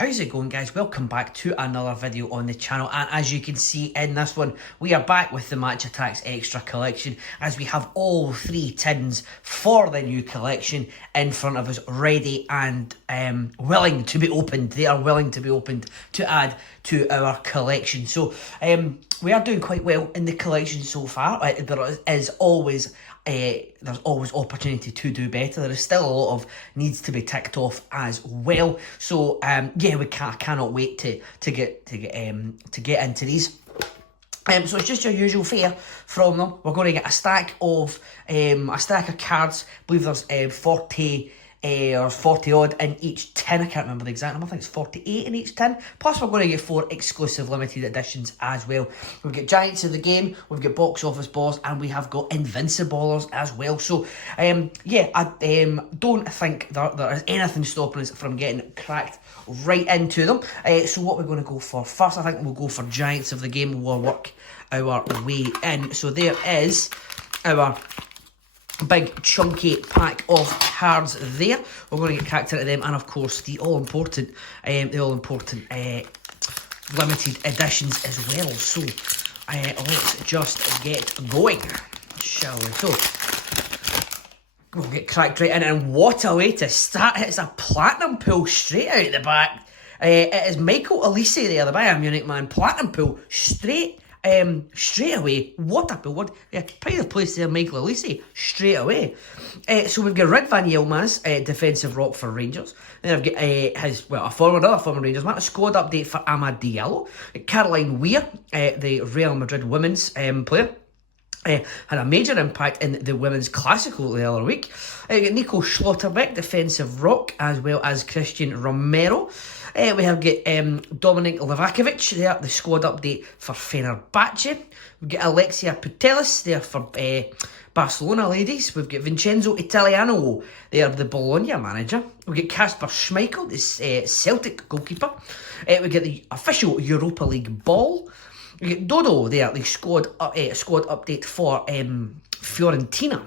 How's it going, guys? Welcome back to another video on the channel, and as you can see in this one, we are back with the Match Attax Extra collection as we have all 3 tins for the new collection in front of us, ready and willing to be opened. They are willing to be opened to add to our collection. So we are doing quite well in the collection so far. There is always there's always opportunity to do better. There is still a lot of needs to be ticked off as well. So yeah, I cannot wait to get into these. So it's just your usual fare from them. We're going to get a stack of cards. I believe there's 40 or 40 odd in each tin. I can't remember the exact number. I think it's 48 in each tin. Plus we're going to get 4 exclusive limited editions as well. We've got Giants of the Game, we've got Box Office Balls, and we have got Invinciblers as well. So yeah, I don't think there is anything stopping us from getting cracked right into them. So what we're going to go for first, I think we'll go for Giants of the Game. We'll work our way in. So there is our big chunky pack of cards there. We're going to get cracked into them, and of course the all important limited editions as well. So let's just get going, shall we? So we'll get cracked right in, and what a way to start. It's a platinum pull straight out the back. It is Michael Elise there, the Bayern Munich man. Platinum pull straight away. What a pull. Yeah, pride of place there, Michael Elise, straight away. So we've got Ridvan Yilmaz, defensive rock for Rangers. Then I've got another former Rangers man, a squad update for Amad Diallo. Caroline Weir, the Real Madrid women's player. Had a major impact in the women's classical the other week. We got Nico Schlotterbeck, defensive rock, as well as Christian Romero. We have got Dominik Livakovic there, the squad update for Fenerbahce. We've got Alexia Putellas there for Barcelona ladies. We've got Vincenzo Italiano there, the Bologna manager. We've got Kasper Schmeichel, the Celtic goalkeeper. We've got the official Europa League ball. We get Dodo there, the squad update for Fiorentina.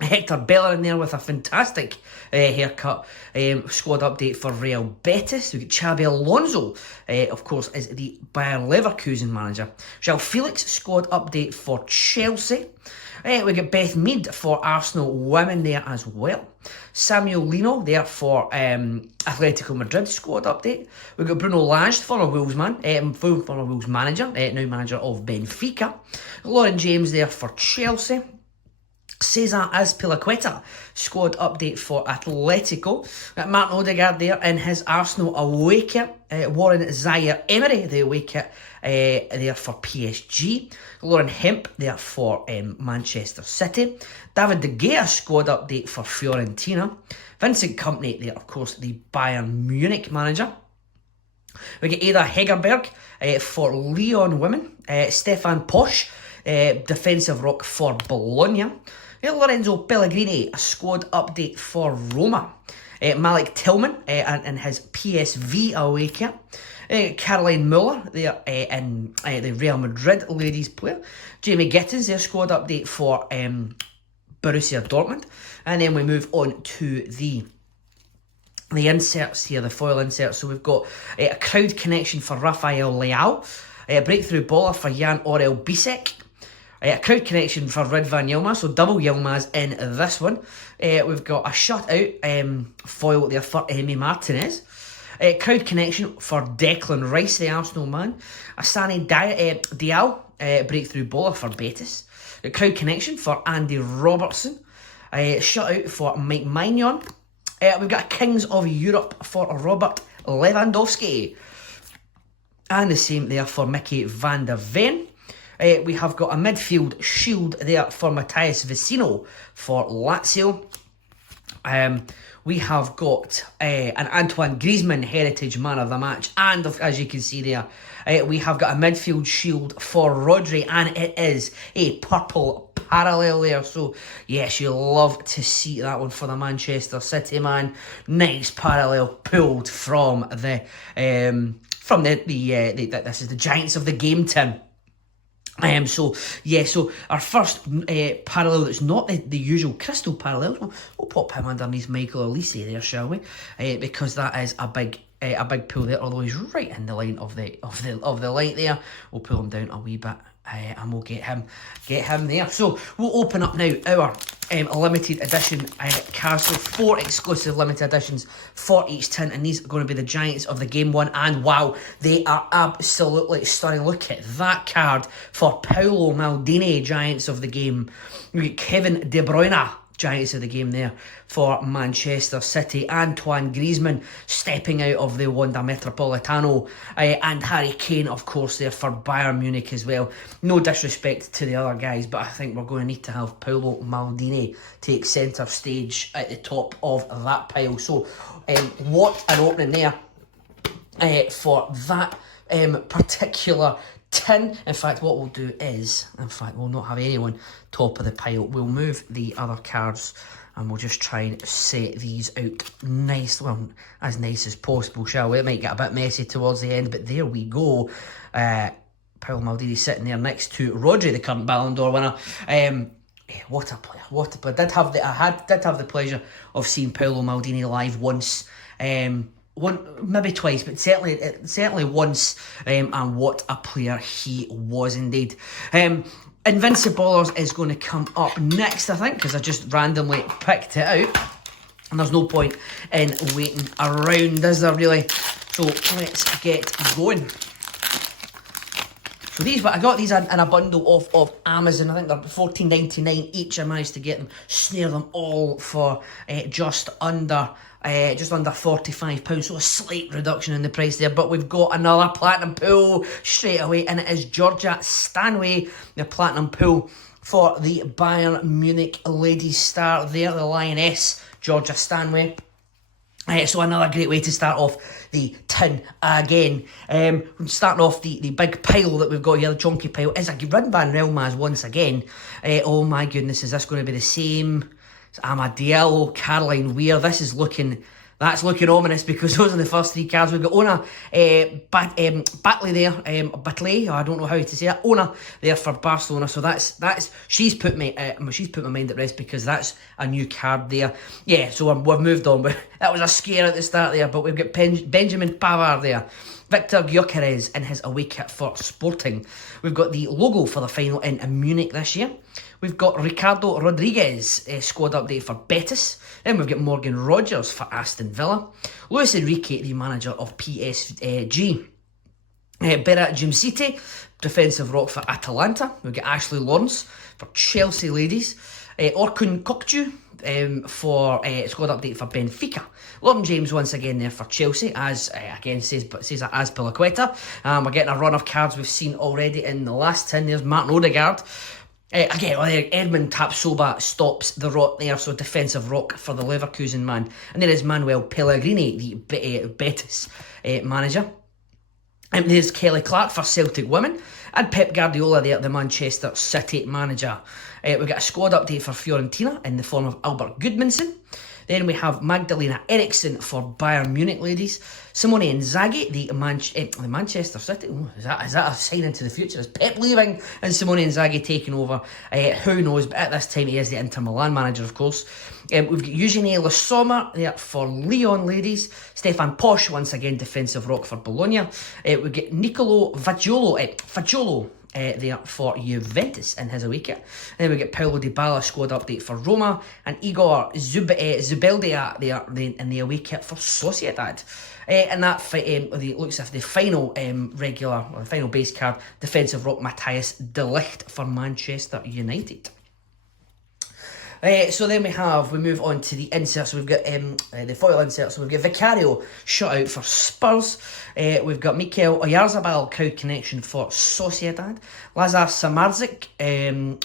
Hector Bellerin there with a fantastic haircut. Squad update for Real Betis. We get Xabi Alonso, of course, is the Bayer Leverkusen manager. João Felix, squad update for Chelsea. We get Beth Mead for Arsenal women there as well. Samuel Lino there for Atletico Madrid squad update. We've got Bruno Lage, former Wolves man, former Wolves manager, now manager of Benfica. Lauren James there for Chelsea. Cesar Azpilicueta, squad update for Atletico. Martin Odegaard there in his Arsenal away kit. Warren Zaire-Emery, the away kit there for PSG. Lauren Hemp there for Manchester City. David De Gea, squad update for Fiorentina. Vincent Kompany there, of course, the Bayern Munich manager. We get Ada Hegerberg for Lyon women. Stefan Posch, defensive rock for Bologna. Lorenzo Pellegrini, a squad update for Roma. Malik Tillman in his PSV away kit. Caroline Muller there in the Real Madrid ladies player. Jamie Gittins, their squad update for Borussia Dortmund. And then we move on to the inserts here, the foil inserts. So we've got a crowd connection for Rafael Leao. A breakthrough baller for Jan Orel Bisek. A crowd connection for Ridvan Yilmaz, so double Yilmaz in this one. We've got a shutout foil there for Emi Martinez. A crowd connection for Declan Rice, the Arsenal man. A Sani Dial, breakthrough bowler for Betis. A crowd connection for Andy Robertson. A shutout for Mike Maignan. We've got a Kings of Europe for Robert Lewandowski. And the same there for Mickey van der Ven. We have got a midfield shield there for Matthias Vecino for Lazio. We have got an Antoine Griezmann Heritage Man of the Match. And as you can see there, we have got a midfield shield for Rodri. And it is a purple parallel there. So, yes, you love to see that one for the Manchester City man. Nice parallel pulled from this is the Giants of the Game tin. So our first parallel that's not the usual crystal parallel, we'll pop him underneath Michael Elise there, shall we? Because that is a big a big pull there, although he's right in the line of the light there. We'll pull him down a wee bit. And we'll get him there. So we'll open up now our limited edition cards. So 4 exclusive limited editions for each tin, and these are going to be the Giants of the game one. And wow, they are absolutely stunning. Look at that card for Paolo Maldini, Giants of the game. We get Kevin De Bruyne, Giants of the game there for Manchester City. Antoine Griezmann stepping out of the Wanda Metropolitano, and Harry Kane, of course, there for Bayern Munich as well. No disrespect to the other guys, but I think we're going to need to have Paolo Maldini take centre stage at the top of that pile. So what an opening there for that particular tin. In fact, what we'll do is, we'll not have anyone top of the pile. We'll move the other cards and we'll just try and set these out nice, well, as nice as possible, shall we? It might get a bit messy towards the end, but there we go. Paolo Maldini sitting there next to Rodri, the current Ballon d'Or winner. What a player, what a player. I did have the pleasure of seeing Paolo Maldini live once. Maybe twice, but certainly once, and what a player he was indeed. Invincibles is going to come up next, I think, because I just randomly picked it out, and there's no point in waiting around, is there really? So let's get going. So these, but I got these in a bundle of Amazon. I think they're $14.99 each. I managed to get them, snare them all for just under £45, so a slight reduction in the price there. But we've got another platinum pull straight away, and it is Georgia Stanway, the platinum pull for the Bayern Munich ladies star there, the Lioness, Georgia Stanway. So another great way to start off the tin again. Starting off the big pile that we've got here, the chunky pile, is a Rin van Relmaz once again. Oh my goodness, is this going to be the same? Amadeo, Caroline Weir. That's looking ominous, because those are the first 3 cards. We've got Ona Batley there, Batley, I don't know how to say it. Ona there for Barcelona. So that's she's put my mind at rest, because that's a new card there. Yeah, so we've moved on, but that was a scare at the start there. But we've got Benjamin Pavard there. Victor Gyökeres in his away kit for Sporting. We've got the logo for the final in Munich this year. We've got Ricardo Rodriguez, squad update for Betis. Then we've got Morgan Rogers for Aston Villa. Luis Enrique, the manager of PSG. Berat Jimsiti, defensive rock for Atalanta. We've got Ashley Lawrence for Chelsea ladies. Orkun Kokcu for squad update for Benfica. Lauren James once again there for Chelsea, as again says as Pilaqueta. We're getting a run of cards we've seen already in the last tin. There's Martin Odegaard. Edmund Tapsoba stops the rot there, so defensive rock for the Leverkusen man. And there is Manuel Pellegrini, the Betis manager. And there's Kelly Clark for Celtic women. And Pep Guardiola there, the Manchester City manager. We've got a squad update for Fiorentina in the form of Albert Gudmundsson. Then we have Magdalena Eriksson for Bayern Munich ladies. Simone Inzaghi, the Manchester City. Ooh, is that a sign into the future? Is Pep leaving and Simone Inzaghi taking over? Who knows? But at this time, he is the Inter Milan manager, of course. We've got Eugenie Le Sommer there for Lyon ladies. Stefan Posch, once again, defensive rock for Bologna. We've got Nicolo Fagiolo there for Juventus in his away kit. And then we get Paulo Dybala squad update for Roma, and Igor Zubeldia there in the away kit for Sociedad. And that looks as if the final final base card, defensive rock Matthias de Ligt for Manchester United. So then we move on to the inserts. So we've got the foil inserts. So we've got Vicario shutout for Spurs. We've got Mikel Oyarzabal, Crowd Connection for Sociedad. Lazar Samardzic,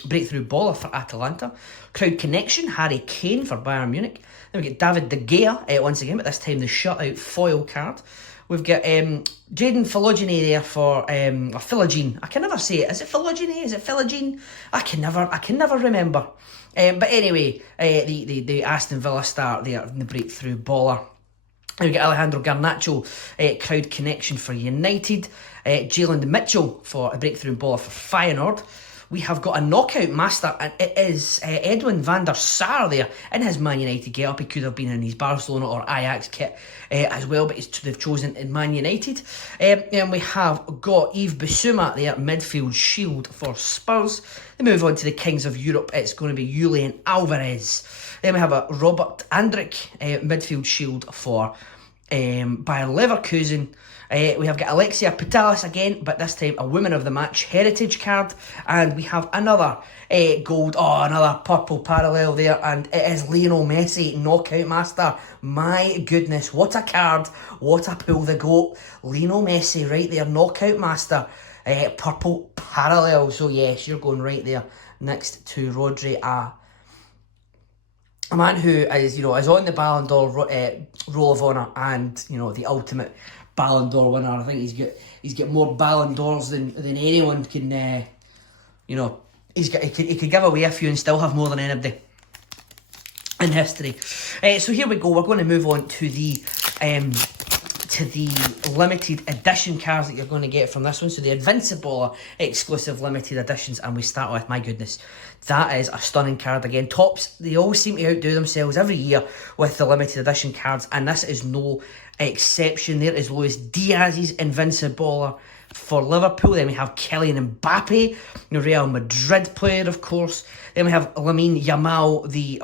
breakthrough baller for Atalanta. Crowd Connection, Harry Kane for Bayern Munich. Then we get David De Gea once again, but this time the shutout foil card. We've got Jadon Philogene there for Philogene. I can never say it. Is it Philogene? Is it Philogene? I can never remember. But anyway, the Aston Villa star there, the breakthrough baller. And we get Alejandro Garnacho, Crowd Connection for United. Jalen Mitchell for a breakthrough baller for Feyenoord. we have got a knockout master, and it is Edwin van der Sar there in his Man United get-up. He could have been in his Barcelona or Ajax kit as well, but they've chosen in Man United. And we have got Yves Bissouma there, midfield shield for Spurs. Then move on to the Kings of Europe. It's going to be Julian Alvarez. Then we have a Robert Andrich, midfield shield for Bayer Leverkusen. We have got Alexia Putellas again, but this time a Women of the Match heritage card. And we have another gold, another purple parallel there, and it is Lionel Messi, knockout master. My goodness, what a card, what a pull the goat. Lionel Messi right there, knockout master, purple parallel. So yes, you're going right there next to Rodri, a man who is, is on the Ballon d'Or Roll of Honour, and the ultimate Ballon d'Or winner. I think he's got more Ballon d'Ors than anyone can. He could give away a few and still have more than anybody in history. So here we go. We're going to move on to the limited edition cards that you're going to get from this one. So the Invincible exclusive limited editions, and we start with, my goodness, that is a stunning card again. Topps, they always seem to outdo themselves every year with the limited edition cards, and this is no exception. There is Luis Diaz's Invincible for Liverpool. Then we have Kylian Mbappe, the Real Madrid player, of course. Then we have Lamine Yamal, the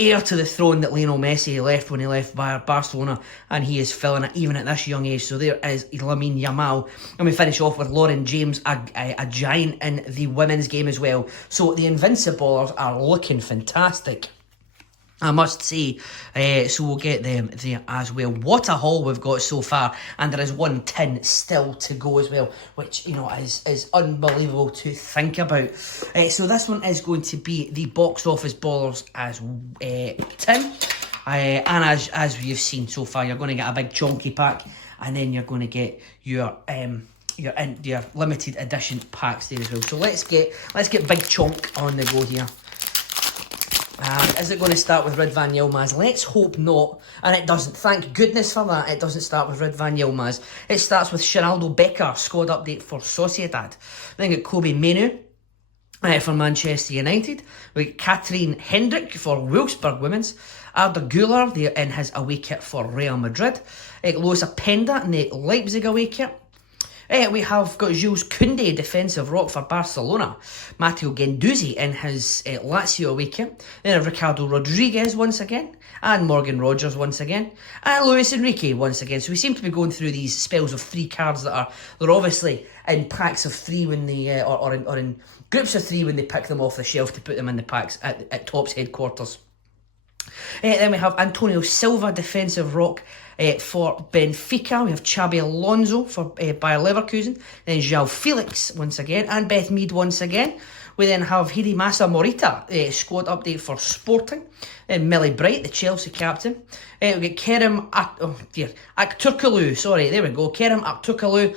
heir to the throne that Lionel Messi left when he left Barcelona, and he is filling it even at this young age. So there is Lamine Yamal. And we finish off with Lauren James, a giant in the women's game as well. So the Invincibles are looking fantastic, I must say. So we'll get them there as well. What a haul we've got so far, and there is one tin still to go as well, which is unbelievable to think about. So this one is going to be the Box Office Ballers as tin, and as we've seen so far, you're going to get a big chunky pack, and then you're going to get your limited edition packs there as well. So let's get Big Chunk on the go here. And is it going to start with Rid van Yilmaz? Let's hope not. And it doesn't. Thank goodness for that. It doesn't start with Rid van Yilmaz. It starts with Shinaldo Becker, squad update for Sociedad. Then got Kobe Menu for Manchester United. We got Katrine Hendrick for Wolfsburg Women's. Arda Güler there in his away kit for Real Madrid. Lois Apenda in the Leipzig away kit. We have got Jules Koundé, defensive rock for Barcelona. Matteo Guendouzi in his Lazio away kit. Then Ricardo Rodriguez once again. And Morgan Rogers once again. And Luis Enrique once again. So we seem to be going through these spells of 3 cards they're obviously in packs of 3 when they, or in groups of 3 when they pick them off the shelf to put them in the packs at Topps headquarters. Then we have Antonio Silva, defensive rock for Benfica. We have Xabi Alonso for Bayer Leverkusen. Then João Felix once again, and Beth Mead once again. We then have Hidemasa Morita, squad update for Sporting. Millie Bright, the Chelsea captain. We've got Kerem Aktürkoğlu, Kerem Aktürkoğlu,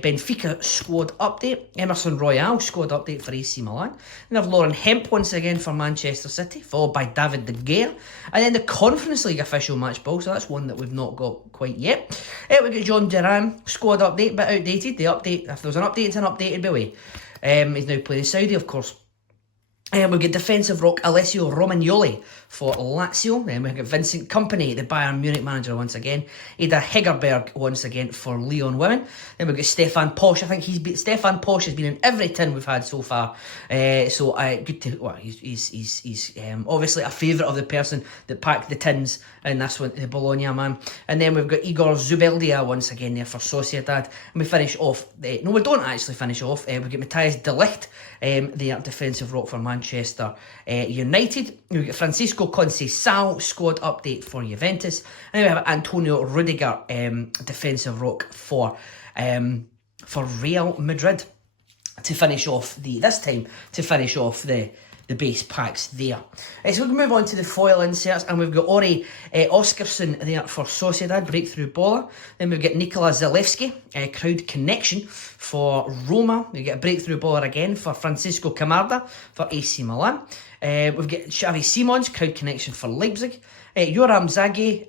Benfica squad update. Emerson Royal, squad update for AC Milan. Then we have Lauren Hemp once again for Manchester City, followed by David De Gea. And then the Conference League official match ball, so that's one that we've not got quite yet. We've got John Duran, squad update, bit outdated. The update, if there was an update, it's an updated by way. He's now playing in Saudi, of course. We've got defensive rock Alessio Romagnoli for Lazio. Then we've got Vincent Kompany, the Bayern Munich manager once again. Ada Hegerberg once again for Lyon Women. Then we've got Stefan Posch. I think Stefan Posch has been in every tin we've had so far. He's obviously a favourite of the person that packed the tins in this one, the Bologna man. And then we've got Igor Zubeldia once again there for Sociedad. And we finish off, no, we don't actually finish off. We've got Matthias de Ligt, the defensive rock for Manchester United. We've got Francisco Conceição, squad update for Juventus. And then we have Antonio Rudiger, defensive rock for Real Madrid to finish off the base packs there. So we can move on to the foil inserts, and we've got Ori Oskarsson there for Sociedad, breakthrough baller. Then we've got Nikola Zalewski, crowd connection for Roma. We get a breakthrough baller again for Francisco Camarda for AC Milan. We've got Xavi Simons, crowd connection for Leipzig. Joram Zagi,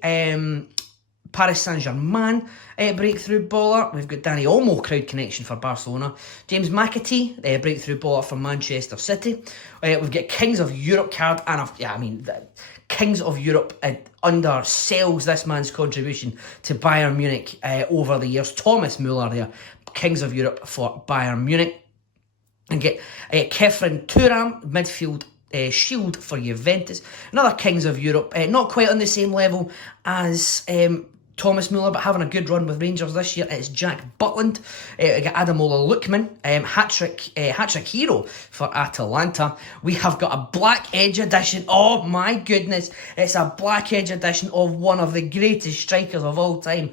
Paris Saint-Germain breakthrough baller. We've got Danny Olmo, crowd connection for Barcelona. James McAtee, breakthrough baller for Manchester City. We've got Kings of Europe card, and the Kings of Europe undersells this man's contribution to Bayern Munich over the years. Thomas Müller there, Kings of Europe for Bayern Munich. And get Kefren Turam, midfield shield for Juventus. Another Kings of Europe, not quite on the same level as Thomas Müller, but having a good run with Rangers this year. It's Jack Butland. We got Ademola Lookman, hat-trick hero for Atalanta. We have got a Black Edge edition. Oh my goodness, it's a Black Edge edition of one of the greatest strikers of all time.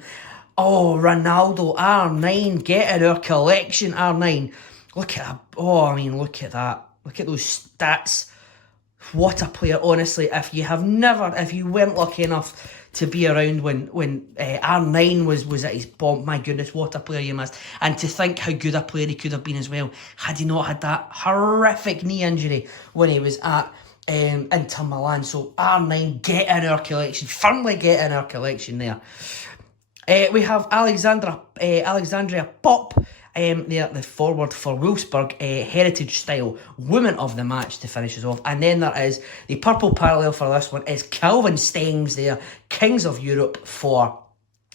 Oh, Ronaldo, R9, get in our collection, R9. Look at that. Oh, I mean, look at that. Look at those stats. What a player, honestly. If you weren't lucky enough to be around when R9 was at his bomb, my goodness, what a player you missed. And to think how good a player he could have been as well, had he not had that horrific knee injury when he was at Inter Milan. So R9, get in our collection. Firmly get in our collection there. We have Alexandria Pop, the forward for Wolfsburg, heritage style woman of the match to finish us off. And then there is the purple parallel for this one is Calvin Stengs there, Kings of Europe for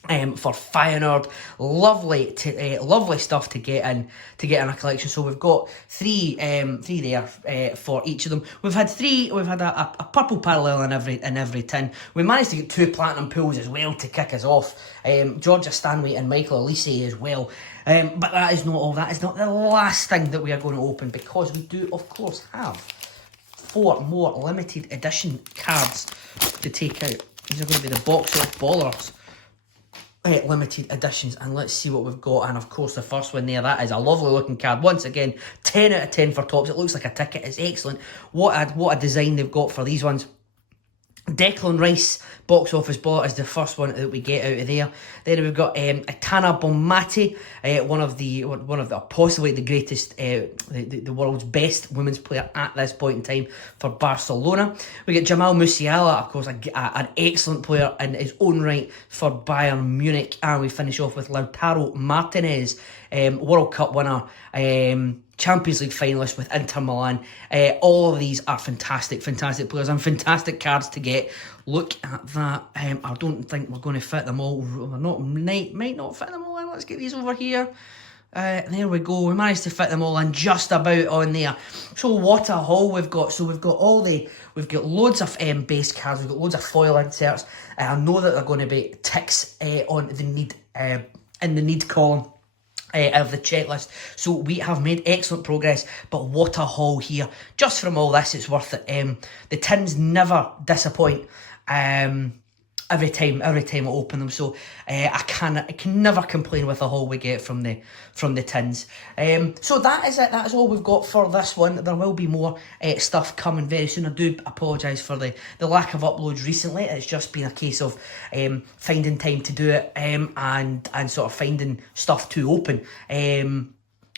Feyenoord. Lovely stuff to get in a collection. So we've got three there for each of them. We've had a purple parallel in every tin. We managed to get 2 platinum pulls as well to kick us off. Georgia Stanley and Michael Elise as well. But that is not all. That is not the last thing that we are going to open, because we do of course have 4 more limited edition cards to take out. These are going to be the box of ballers. Limited editions, and let's see what we've got. And of course the first one there, that is a lovely looking card. Once again, 10 out of 10 for tops. It looks like a ticket. It's excellent. What a design they've got for these ones. Declan Rice box office baller is the first one that we get out of there. Then we've got Tana Bonmati, one of the possibly the greatest, the world's best women's player at this point in time for Barcelona. We get Jamal Musiala, of course, an excellent player in his own right for Bayern Munich, and we finish off with Lautaro Martinez, World Cup winner, Champions League finalist with Inter Milan. All of these are fantastic players and fantastic cards to get. Look at that. I don't think we're going to fit them all. Might not fit them all in. Let's get these over here. There we go. We managed to fit them all in just about on there. So what a haul we've got. So we've got loads of base cards. We've got loads of foil inserts. I know that they're going to be ticks on the need in the need column of the checklist. So we have made excellent progress, but what a haul here. Just from all this, it's worth it. The tins never disappoint. Every time I open them, so I can never complain with the haul we get from the tins. So that is it. That is all we've got for this one. There will be more stuff coming very soon. I do apologise for the lack of uploads recently. It's just been a case of finding time to do it and sort of finding stuff to open.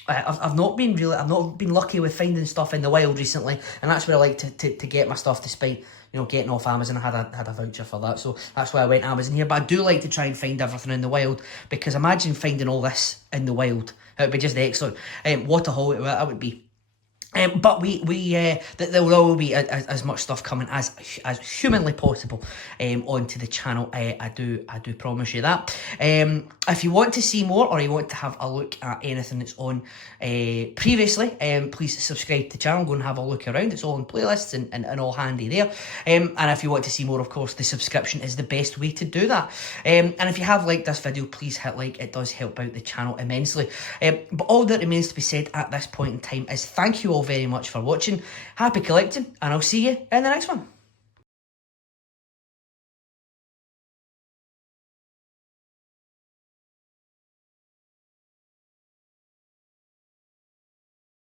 I've not been lucky with finding stuff in the wild recently, and that's where I like to get my stuff, despite getting off Amazon. I had a voucher for that, so that's why I went Amazon here. But I do like to try and find everything in the wild, because imagine finding all this in the wild. It would be just excellent. What a haul it would be. But there will always be as much stuff coming as humanly possible onto the channel. I do promise you that. If you want to see more, or you want to have a look at anything that's on previously, please subscribe to the channel. Go and have a look around. It's all in playlists and all handy there. And if you want to see more, of course, the subscription is the best way to do that. And if you have liked this video, please hit like. It does help out the channel immensely. But all that remains to be said at this point in time is thank you all very much for watching. Happy collecting, and I'll see you in the next one.